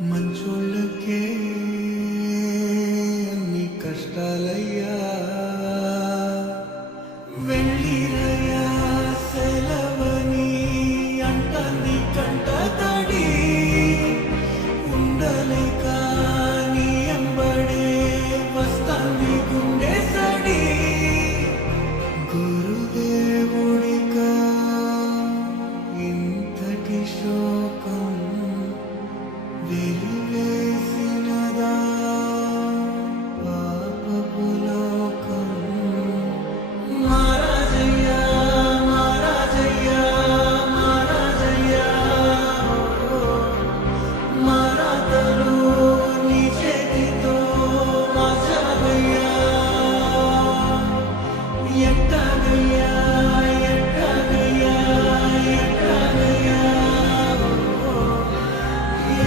మంచోళ్ళకే అన్ని కష్టాలయ్యా, వెళ్ళిరయ్యా సెలవని అంటాన్ని కంట తడి, ఉండలేక నీ ఎంబడే వస్తాన్ని గుండె సడి. గురుదేవుడికా ఇంతటి శోకం వెలి